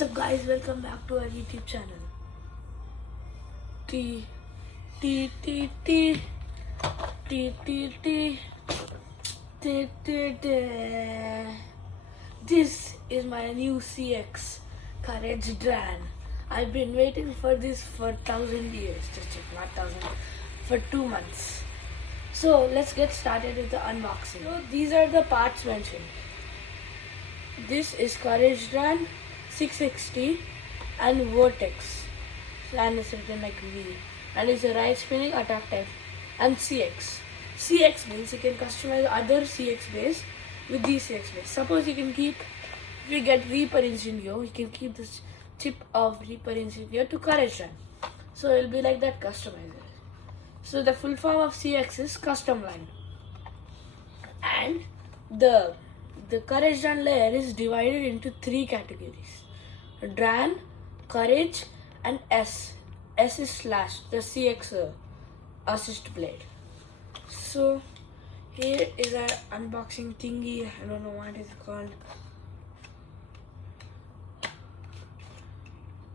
What's up guys, welcome back to our YouTube channel. T T T T T T T T T T. This is my new CX Courage Dran. I've been waiting for this for 1,000 years. Not 1,000, for 2 months. So let's get started with the unboxing. So these are the parts mentioned. This is Courage Dran 660 and Vortex, and it's written like V, and it's a right spinning attack type, and CX. CX means you can customize other CX base with these CX base. Suppose you can keep, if you get Reaper Incendio, you can keep this chip of Reaper Incendio to Courage Dran. So it'll be like that customizer. So the full form of CX is custom line, and the Courage Dran layer is divided into 3 categories: Dran, Courage, and S. S is slash, the CX assist blade. So here is our unboxing thingy. I don't know what it's called.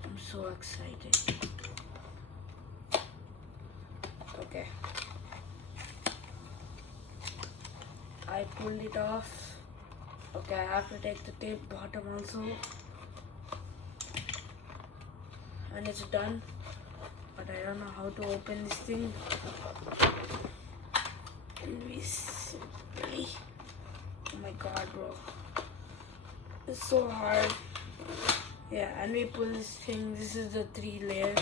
I'm so excited. Okay. I pulled it off. Okay, I have to take the tape bottom also. And it's done. But I don't know how to open this thing. And we simply... Oh my god, bro. It's so hard. Yeah, and we pull this thing. This is the 3 layer.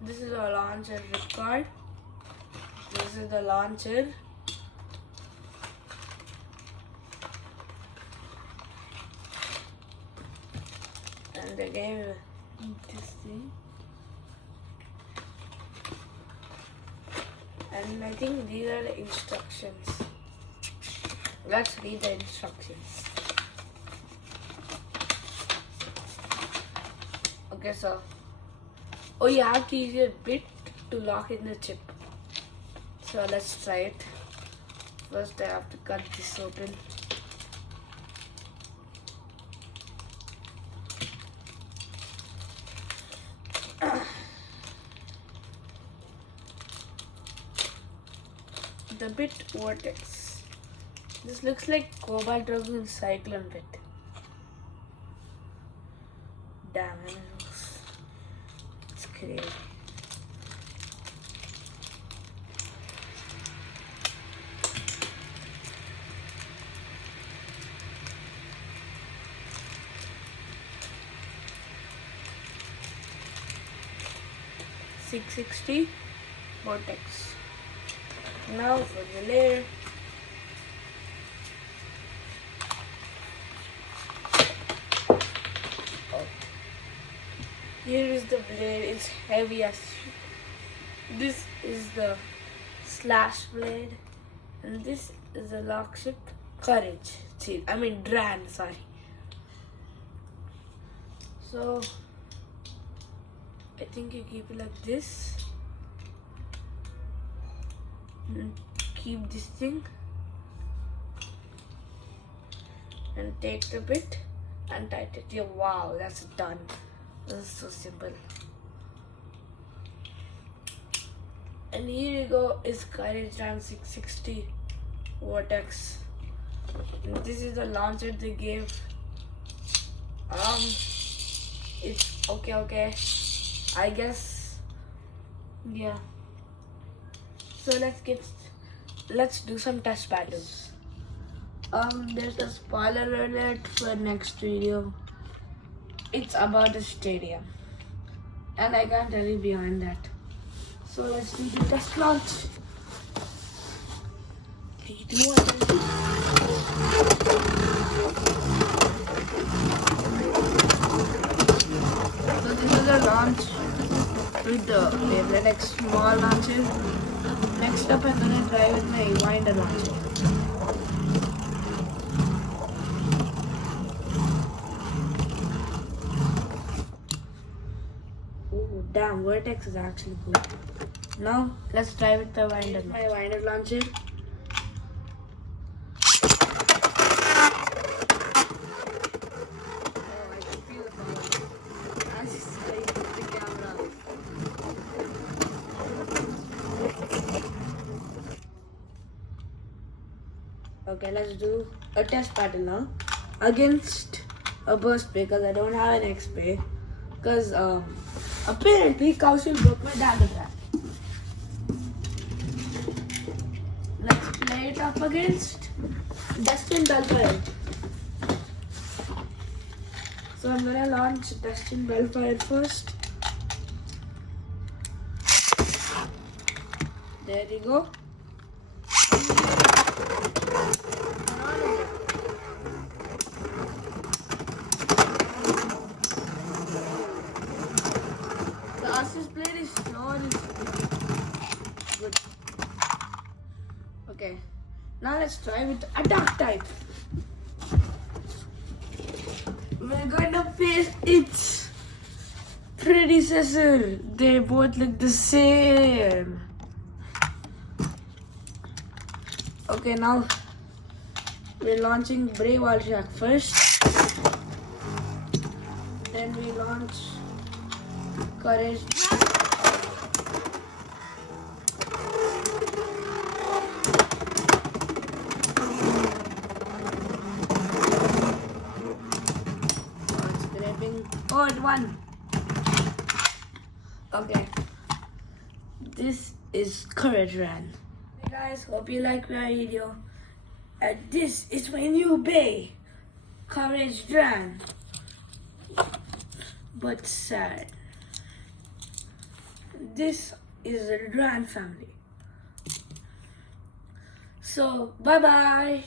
This is a launcher ripcord. This is the launcher. And again, this thing. And I think these are the instructions. Let's read the instructions. Okay, so you have to use your bit to lock in the chip. So let's try it. First I have to cut this open. The bit Vortex. This looks like Cobalt Dragoon Cyclone bit. Damn, it's crazy. .660 Vortex. Now for the layer. Here is the blade. It's heavy as shit. This is the slash blade, and this is the lock ship Courage. Dran, sorry. So I think you keep it like this. Keep this thing and take the bit and tighten it. Yeah, wow, that's done. This is so simple. And here you go, is Courage Dran 660 Vortex. And this is the launcher they gave. It's okay. I guess, yeah. So let's do some test battles. There's a spoiler alert for next video. It's about a stadium, and I can't tell you behind that. So let's do the test launch. 3, 2, 1. So this is a launch with the Beyblade X small launcher. Next up, I'm gonna try with my winder launcher. Oh, damn, Vortex is actually good. Now, let's try with the winder. My winder launcher. Okay, let's do a test battle now against a burst pay because I don't have an X pay. Because apparently Kaushal broke my dagger trap. Let's play it up against Destin Bellfire. So I'm gonna launch Destin Bellfire first. There you go. The assist blade is not good. Okay, now let's try with attack type. We're gonna face its predecessor. They both look the same. Okay, now we're launching Brave Shack first. Then we launch Courage Dran. Oh, it's grabbing. Oh, it won. Okay. This is Courage Dran. Hey guys, hope you like my video. And this is my new Bey, Courage Dran. But sad. This is the Dran family. So, bye bye.